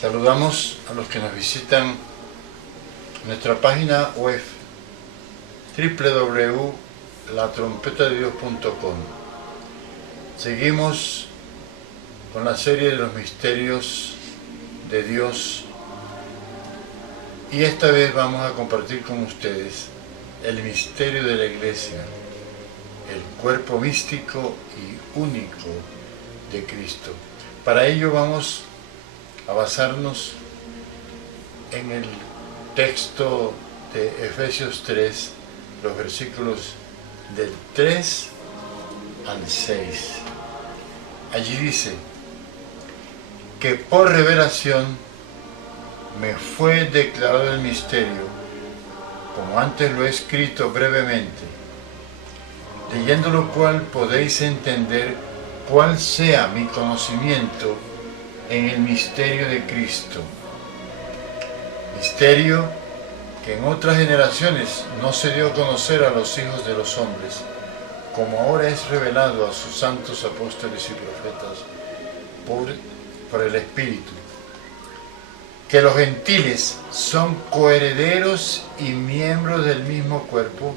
Saludamos a los que nos visitan en nuestra página web www.latrompetadedios.com. Seguimos con la serie de los misterios de Dios y esta vez vamos a compartir con ustedes el misterio de la Iglesia, el cuerpo místico y único de Cristo. Para ello vamos a basarnos en el texto de Efesios 3, los versículos del 3 al 6. Allí dice que por revelación me fue declarado el misterio, como antes lo he escrito brevemente, leyendo lo cual podéis entender cuál sea mi conocimiento en el misterio de Cristo. Misterio que en otras generaciones no se dio a conocer a los hijos de los hombres, como ahora es revelado a sus santos apóstoles y profetas por el Espíritu. Que los gentiles son coherederos y miembros del mismo cuerpo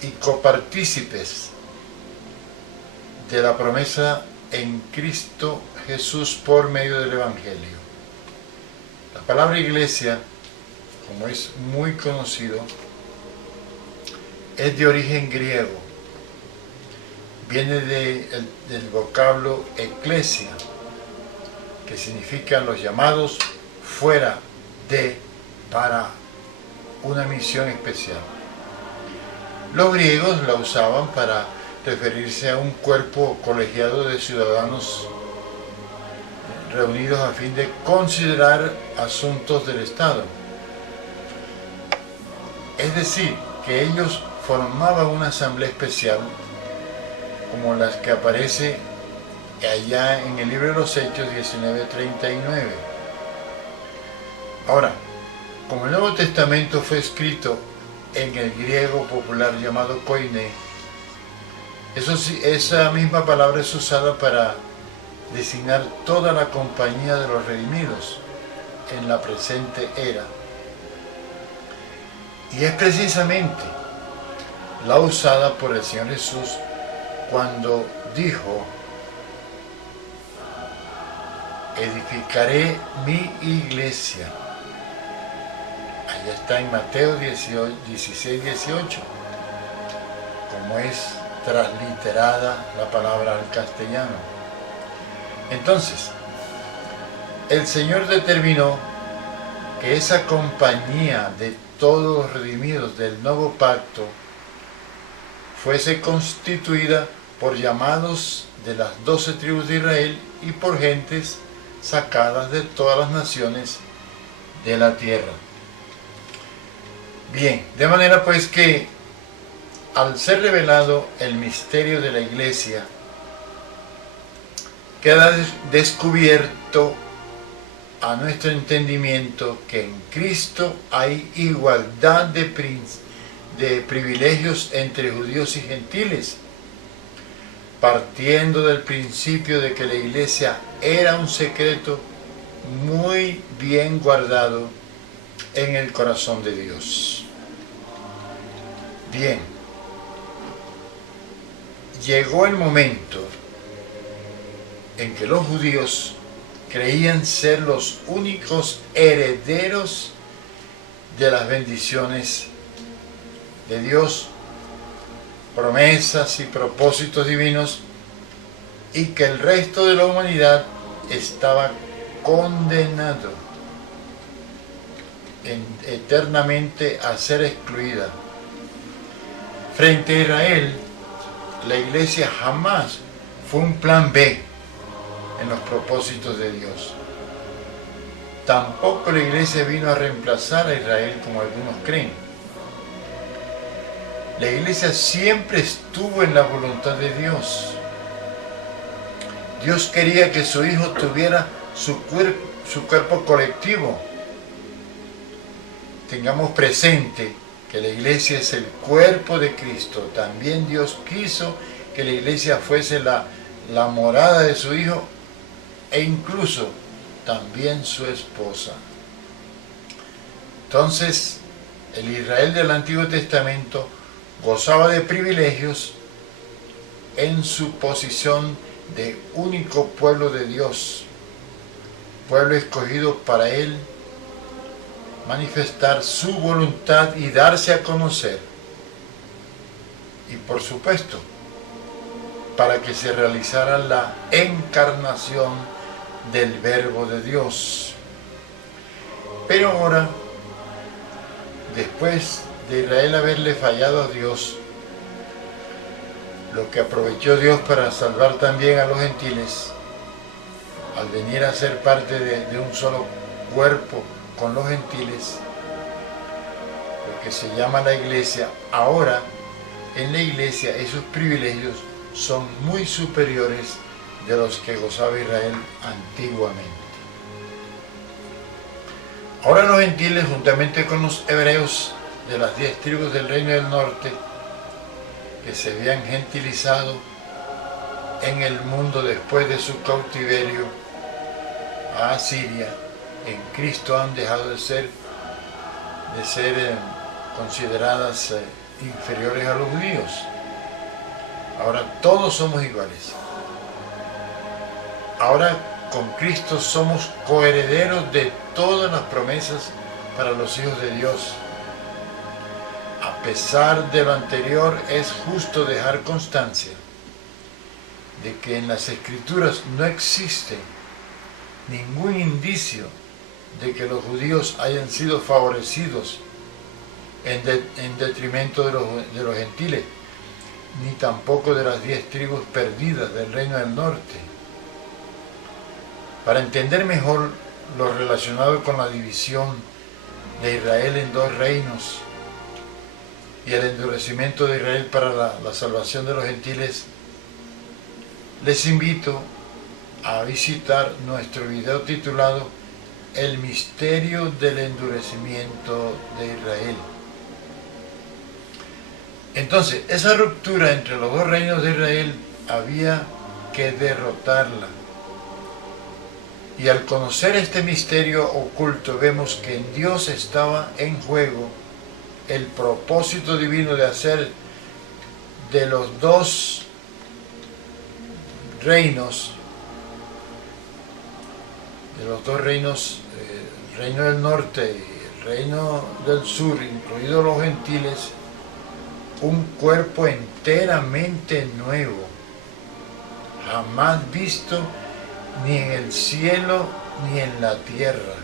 y copartícipes de la promesa en Cristo Jesús por medio del Evangelio. La palabra iglesia, como es muy conocido, es de origen griego. Viene del vocablo eclesia, que significan los llamados fuera de, para una misión especial. Los griegos la usaban para referirse a un cuerpo colegiado de ciudadanos reunidos a fin de considerar asuntos del Estado. Es decir, que ellos formaban una asamblea especial como las que aparece allá en el libro de los Hechos 19:39. Ahora, como el Nuevo Testamento fue escrito en el griego popular llamado koiné, esa misma palabra es usada para designar toda la compañía de los redimidos en la presente era. Y es precisamente la usada por el Señor Jesús cuando dijo: edificaré mi iglesia. Allá está en Mateo 16:18, como es transliterada la palabra al castellano. Entonces, el Señor determinó que esa compañía de todos los redimidos del nuevo pacto fuese constituida por llamados de las 12 tribus de Israel y por gentes sacadas de todas las naciones de la tierra. Bien, de manera pues que al ser revelado el misterio de la Iglesia, queda descubierto a nuestro entendimiento que en Cristo hay igualdad de privilegios entre judíos y gentiles, partiendo del principio de que la Iglesia era un secreto muy bien guardado en el corazón de Dios. Bien, llegó el momento en que los judíos creían ser los únicos herederos de las bendiciones de Dios, promesas y propósitos divinos, y que el resto de la humanidad estaba condenado eternamente a ser excluida. Frente a Israel, la Iglesia jamás fue un plan B en los propósitos de Dios. Tampoco la Iglesia vino a reemplazar a Israel como algunos creen. La Iglesia siempre estuvo en la voluntad de Dios. Dios quería que su Hijo tuviera su cuerpo colectivo. Tengamos presente que la Iglesia es el cuerpo de Cristo. También Dios quiso que la Iglesia fuese la morada de su Hijo, e incluso también su esposa. Entonces, el Israel del Antiguo Testamento gozaba de privilegios en su posición de único pueblo de Dios, pueblo escogido para él manifestar su voluntad y darse a conocer. Y por supuesto, para que se realizara la encarnación del Verbo de Dios. Pero ahora, después de Israel haberle fallado a Dios, lo que aprovechó Dios para salvar también a los gentiles, al venir a ser parte de un solo cuerpo con los gentiles, lo que se llama la iglesia, ahora en la iglesia esos privilegios son muy superiores de los que gozaba Israel antiguamente. Ahora los gentiles, juntamente con los hebreos de las 10 tribus del reino del norte, que se habían gentilizado en el mundo después de su cautiverio a Asiria, en Cristo han dejado de ser consideradas inferiores a los judíos. Ahora todos somos iguales. Ahora con Cristo somos coherederos de todas las promesas para los hijos de Dios. A pesar de lo anterior, es justo dejar constancia de que en las Escrituras no existe ningún indicio de que los judíos hayan sido favorecidos en detrimento de los gentiles, ni tampoco de las 10 tribus perdidas del reino del norte. Para entender mejor lo relacionado con la división de Israel en 2 reinos y el endurecimiento de Israel para la salvación de los gentiles, les invito a visitar nuestro video titulado El misterio del endurecimiento de Israel. Entonces, esa ruptura entre los 2 reinos de Israel había que derrotarla. Y al conocer este misterio oculto, vemos que en Dios estaba en juego el propósito divino de hacer de los 2 reinos, el reino del norte y el reino del sur, incluidos los gentiles, un cuerpo enteramente nuevo, jamás visto ni en el cielo ni en la tierra.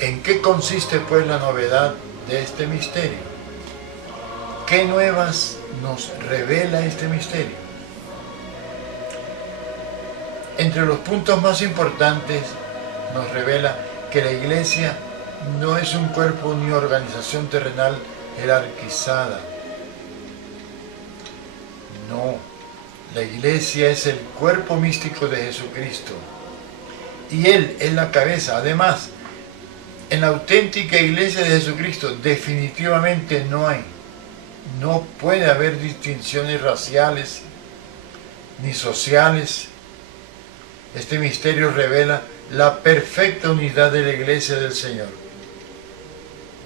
¿En qué consiste pues la novedad de este misterio? ¿Qué nuevas nos revela este misterio? Entre los puntos más importantes nos revela que la iglesia no es un cuerpo ni organización terrenal jerarquizada. No, la iglesia es el cuerpo místico de Jesucristo y Él es la cabeza. Además, en la auténtica iglesia de Jesucristo definitivamente no puede haber distinciones raciales ni sociales. Este misterio revela la perfecta unidad de la iglesia del Señor.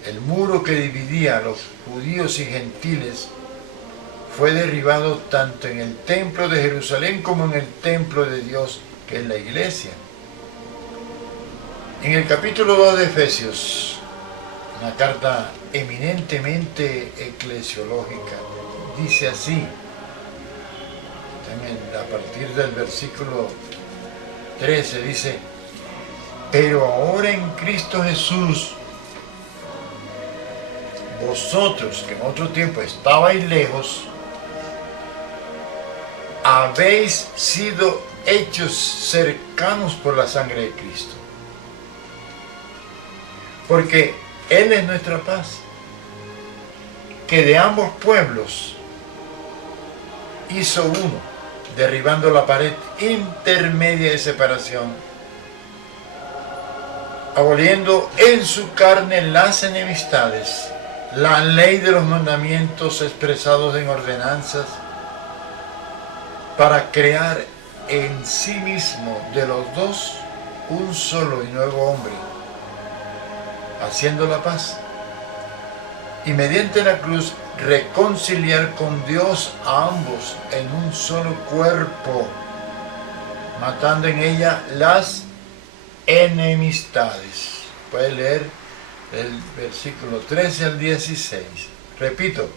El muro que dividía a los judíos y gentiles fue derribado tanto en el templo de Jerusalén como en el templo de Dios, que es la iglesia. En el capítulo 2 de Efesios, una carta eminentemente eclesiológica, dice así, también a partir del versículo 13, dice: pero ahora en Cristo Jesús, vosotros que en otro tiempo estabais lejos, habéis sido hechos cercanos por la sangre de Cristo. Porque Él es nuestra paz, que de ambos pueblos hizo uno, derribando la pared intermedia de separación, aboliendo en su carne las enemistades, la ley de los mandamientos expresados en ordenanzas, para crear en sí mismo de los 2 un solo y nuevo hombre, haciendo la paz, y mediante la cruz reconciliar con Dios a ambos en un solo cuerpo, matando en ella las enemistades. Puede leer el versículo 13 al 16. Repito,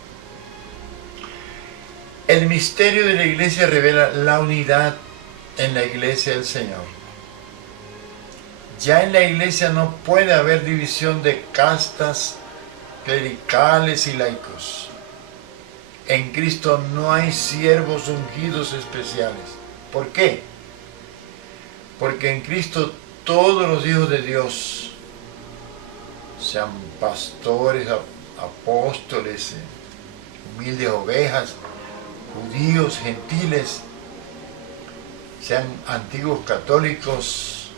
el misterio de la iglesia revela la unidad en la iglesia del Señor. Ya en la iglesia no puede haber división de castas, clericales y laicos. En Cristo no hay siervos ungidos especiales. ¿Por qué? Porque en Cristo todos los hijos de Dios, sean pastores, apóstoles, humildes ovejas, judíos, gentiles, sean antiguos católicos,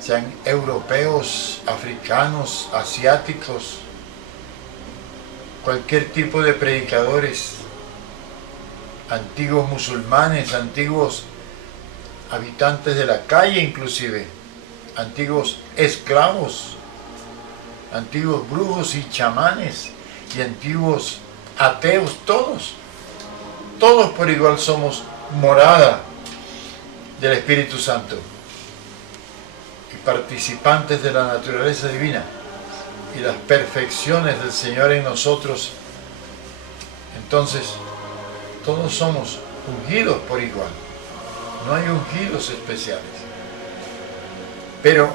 sean europeos, africanos, asiáticos, cualquier tipo de predicadores, antiguos musulmanes, antiguos habitantes de la calle inclusive, antiguos esclavos, antiguos brujos y chamanes y antiguos ateos, todos por igual somos morada del Espíritu Santo y participantes de la naturaleza divina y las perfecciones del Señor en nosotros. Entonces, todos somos ungidos por igual, no hay ungidos especiales. Pero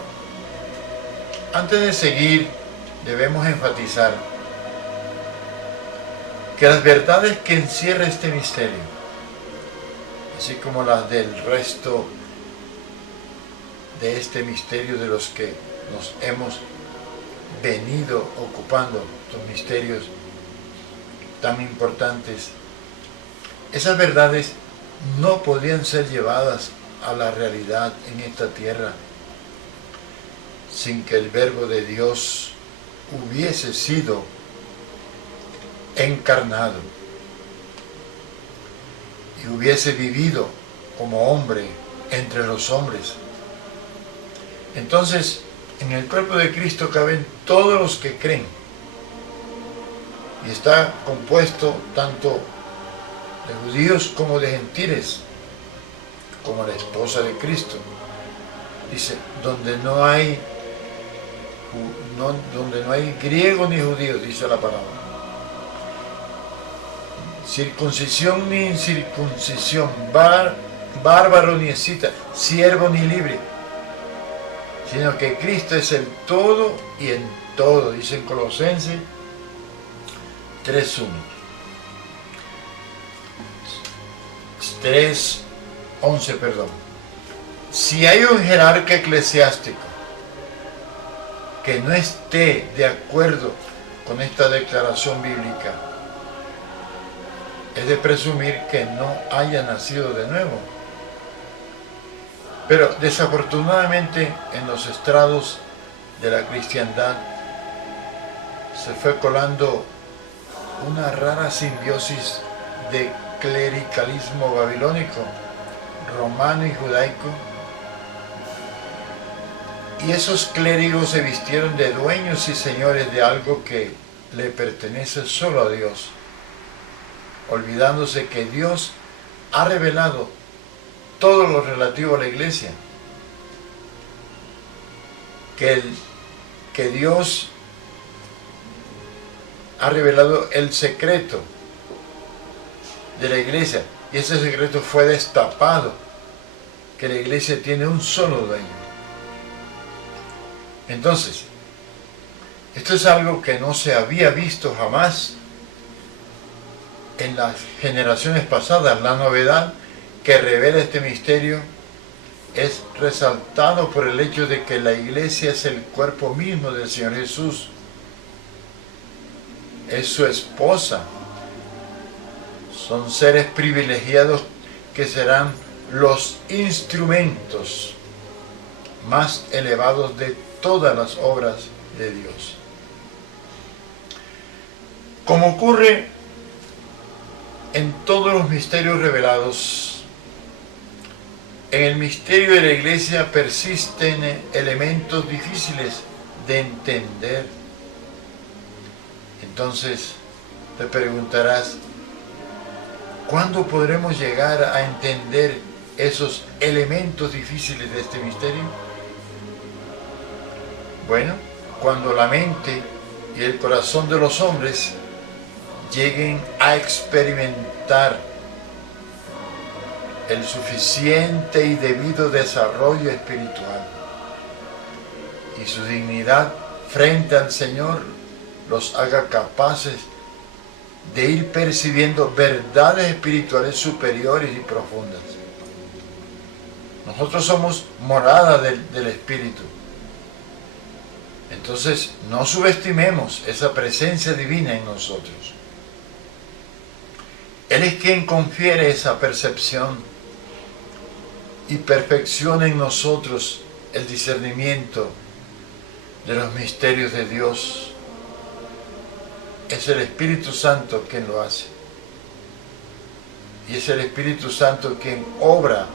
antes de seguir, debemos enfatizar que las verdades que encierra este misterio, así como las del resto de este misterio de los que nos hemos venido ocupando, los misterios tan importantes, esas verdades no podían ser llevadas a la realidad en esta tierra sin que el Verbo de Dios hubiese sido encarnado y hubiese vivido como hombre entre los hombres. Entonces, en el cuerpo de Cristo caben todos los que creen y está compuesto tanto de judíos como de gentiles, como la esposa de Cristo. Dice, donde no hay griego ni judío, dice la palabra. Circuncisión ni incircuncisión, bárbaro ni escita, siervo ni libre, sino que Cristo es el todo y en todo, dice en Colosenses 3:1. 3:11, perdón. Si hay un jerarca eclesiástico que no esté de acuerdo con esta declaración bíblica, es de presumir que no haya nacido de nuevo. Pero desafortunadamente en los estrados de la cristiandad se fue colando una rara simbiosis de clericalismo babilónico, romano y judaico, y esos clérigos se vistieron de dueños y señores de algo que le pertenece solo a Dios, olvidándose que Dios ha revelado todo lo relativo a la iglesia, que Dios ha revelado el secreto de la iglesia, y ese secreto fue destapado, que la iglesia tiene un solo dueño. Entonces, esto es algo que no se había visto jamás en las generaciones pasadas. La novedad que revela este misterio es resaltado por el hecho de que la iglesia es el cuerpo mismo del Señor Jesús, es su esposa, son seres privilegiados que serán los instrumentos más elevados de todas las obras de Dios. Como ocurre en todos los misterios revelados, En el misterio de la Iglesia persisten elementos difíciles de entender. Entonces te preguntarás, ¿cuándo podremos llegar a entender esos elementos difíciles de este misterio? Bueno, cuando la mente y el corazón de los hombres lleguen a experimentar el suficiente y debido desarrollo espiritual y su dignidad frente al Señor los haga capaces de ir percibiendo verdades espirituales superiores y profundas. Nosotros somos morada del Espíritu. Entonces, no subestimemos esa presencia divina en nosotros. Él es quien confiere esa percepción y perfecciona en nosotros el discernimiento de los misterios de Dios. Es el Espíritu Santo quien lo hace. Y es el Espíritu Santo quien obra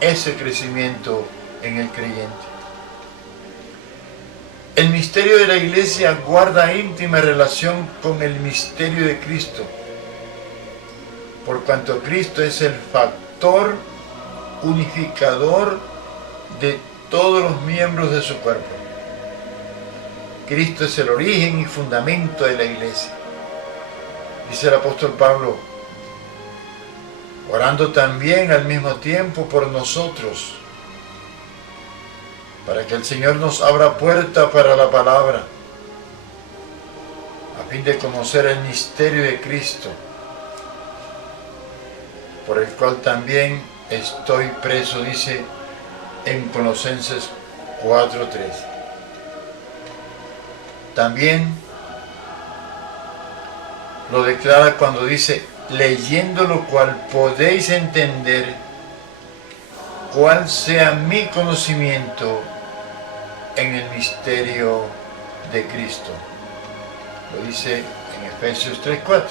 ese crecimiento en el creyente. El misterio de la Iglesia guarda íntima relación con el misterio de Cristo, por cuanto Cristo es el factor unificador de todos los miembros de su cuerpo. Cristo es el origen y fundamento de la Iglesia. Dice el apóstol Pablo, orando también al mismo tiempo por nosotros, para que el Señor nos abra puerta para la palabra, a fin de conocer el misterio de Cristo, por el cual también estoy preso, dice en Colosenses 4:3. También lo declara cuando dice, leyendo lo cual podéis entender cuál sea mi conocimiento en el misterio de Cristo. Lo dice en Efesios 3:4.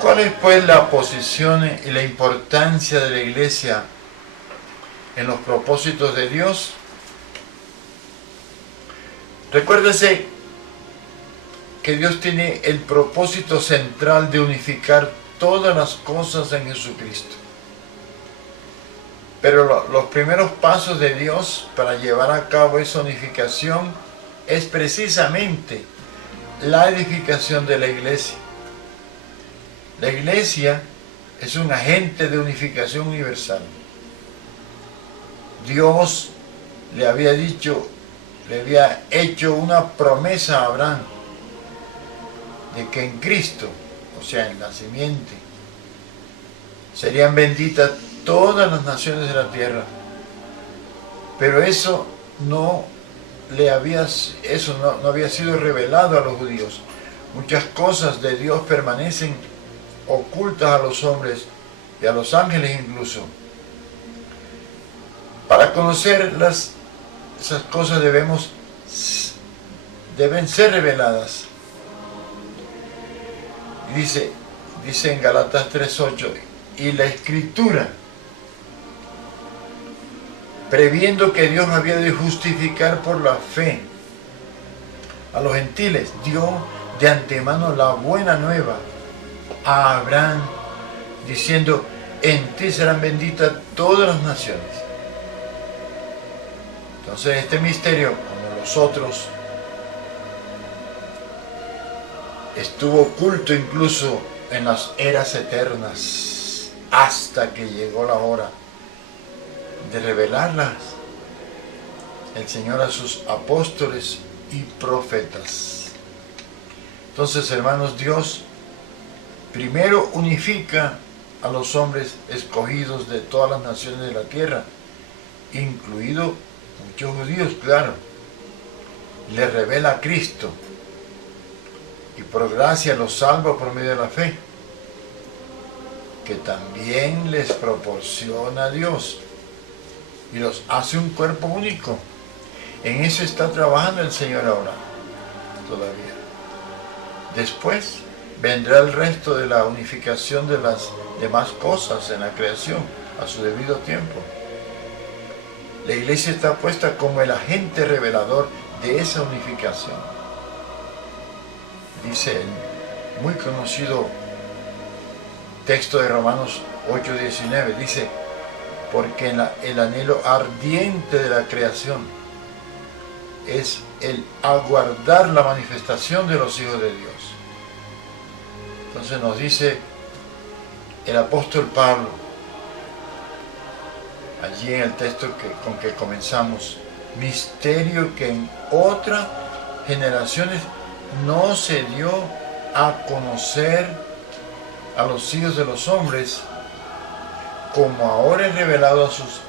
¿Cuál es pues la posición y la importancia de la Iglesia en los propósitos de Dios? Recuérdese que Dios tiene el propósito central de unificar todas las cosas en Jesucristo. Pero los primeros pasos de Dios para llevar a cabo esa unificación es precisamente la edificación de la Iglesia. La Iglesia es un agente de unificación universal. Dios le había hecho una promesa a Abraham de que en Cristo, o sea, en la simiente, serían benditas todas las naciones de la tierra. Pero eso no había sido revelado a los judíos. Muchas cosas de Dios permanecen ocultas a los hombres y a los ángeles incluso. Para conocer esas cosas deben ser reveladas. Dice en Galatas 3:8, y la Escritura, previendo que Dios había de justificar por la fe a los gentiles, dio de antemano la buena nueva a Abraham, diciendo, en ti serán benditas todas las naciones. Entonces este misterio, como los otros, estuvo oculto incluso en las eras eternas, hasta que llegó la hora de revelarlas el Señor a sus apóstoles y profetas. Entonces, hermanos, Dios primero unifica a los hombres escogidos de todas las naciones de la tierra, incluidos muchos judíos, claro. Le revela a Cristo y por gracia los salva por medio de la fe, que también les proporciona a Dios y los hace un cuerpo único. En eso está trabajando el Señor ahora, todavía. Después vendrá el resto de la unificación de las demás cosas en la creación, a su debido tiempo. La iglesia está puesta como el agente revelador de esa unificación. Dice el muy conocido texto de Romanos 8:19, dice, porque el anhelo ardiente de la creación es el aguardar la manifestación de los hijos de Dios. Entonces nos dice el apóstol Pablo, allí en el texto con que comenzamos, misterio que en otras generaciones no se dio a conocer a los hijos de los hombres, como ahora es revelado a sus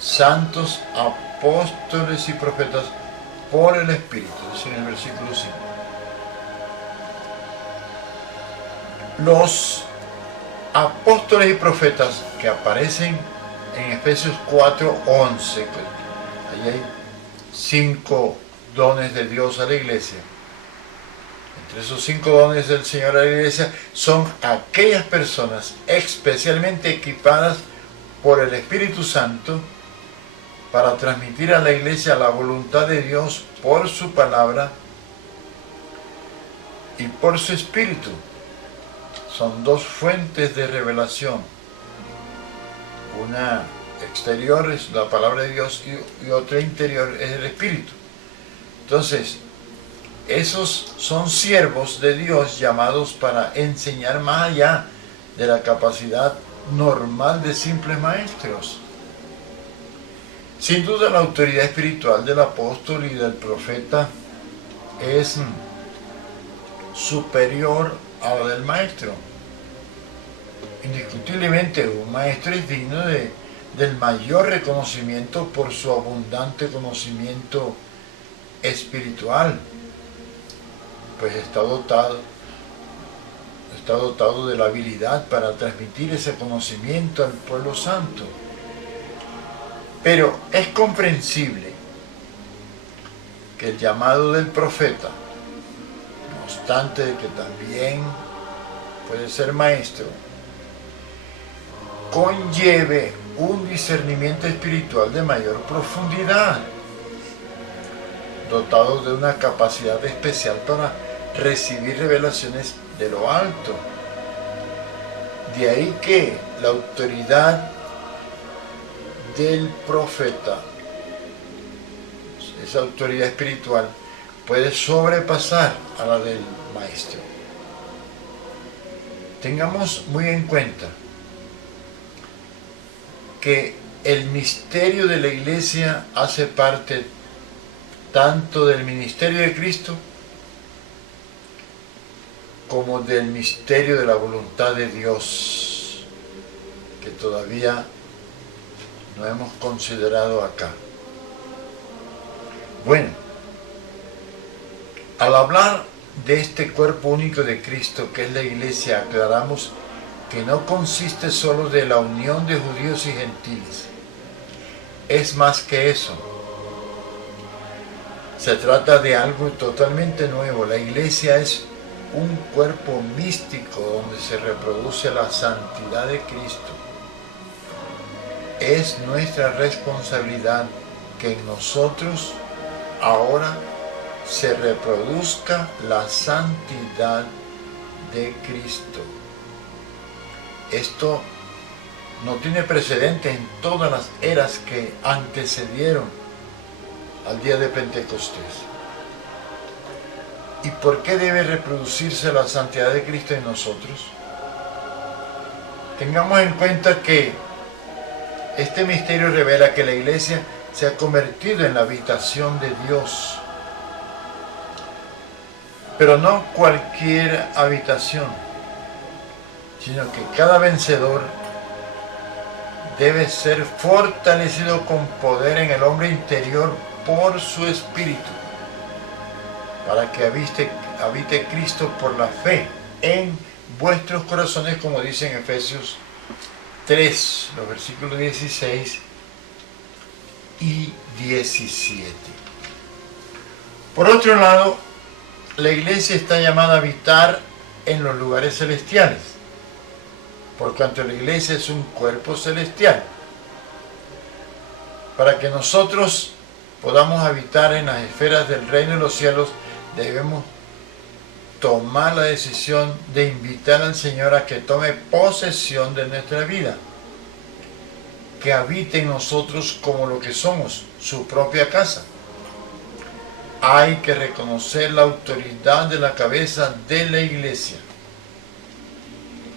santos apóstoles y profetas por el Espíritu. Es en el versículo 5. Los apóstoles y profetas que aparecen en Efesios 4:11, ahí hay 5 dones de Dios a la iglesia. Entre esos 5 dones del Señor a la iglesia son aquellas personas especialmente equipadas por el Espíritu Santo para transmitir a la iglesia la voluntad de Dios por su palabra y por su Espíritu. Son 2 fuentes de revelación. Una exterior es la palabra de Dios y otra interior es el Espíritu. Entonces, esos son siervos de Dios llamados para enseñar más allá de la capacidad normal de simples maestros. Sin duda la autoridad espiritual del apóstol y del profeta es superior a la del maestro. Indiscutiblemente un maestro es digno del mayor reconocimiento por su abundante conocimiento espiritual, pues está dotado de la habilidad para transmitir ese conocimiento al pueblo santo. Pero es comprensible que el llamado del profeta, no obstante de que también puede ser maestro, conlleve un discernimiento espiritual de mayor profundidad, dotado de una capacidad especial para recibir revelaciones de lo alto. De ahí que la autoridad del profeta, esa autoridad espiritual, puede sobrepasar a la del maestro. Tengamos muy en cuenta que el misterio de la iglesia hace parte tanto del ministerio de Cristo como del misterio de la voluntad de Dios, que todavía no hemos considerado acá. Bueno, al hablar de este cuerpo único de Cristo que es la iglesia, aclaramos que no consiste solo de la unión de judíos y gentiles. Es más que eso. Se trata de algo totalmente nuevo. La iglesia es un cuerpo místico donde se reproduce la santidad de Cristo. Es nuestra responsabilidad que en nosotros ahora se reproduzca la santidad de Cristo. Esto no tiene precedente en todas las eras que antecedieron al día de Pentecostés. ¿Y por qué debe reproducirse la santidad de Cristo en nosotros? Tengamos en cuenta que este misterio revela que la iglesia se ha convertido en la habitación de Dios. Pero no cualquier habitación, sino que cada vencedor debe ser fortalecido con poder en el hombre interior por su espíritu, para que habite Cristo por la fe en vuestros corazones, como dice en Efesios 3, los versículos 16 y 17. Por otro lado, la iglesia está llamada a habitar en los lugares celestiales. por cuanto la iglesia es un cuerpo celestial. Para que nosotros podamos habitar en las esferas del reino de los cielos, debemos tomar la decisión de invitar al Señor a que tome posesión de nuestra vida, que habite en nosotros como lo que somos, su propia casa. Hay que reconocer la autoridad de la cabeza de la iglesia.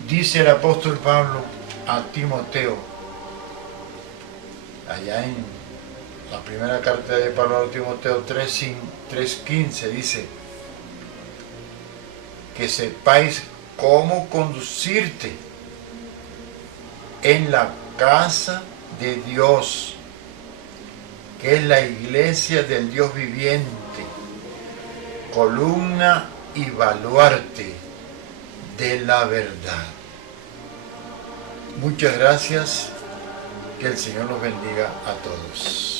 Dice el apóstol Pablo a Timoteo, allá en la primera carta de Pablo a Timoteo 3:15, dice que sepáis cómo conducirte en la casa de Dios, que es la iglesia del Dios viviente, columna y baluarte de la verdad. Muchas gracias, que el Señor los bendiga a todos.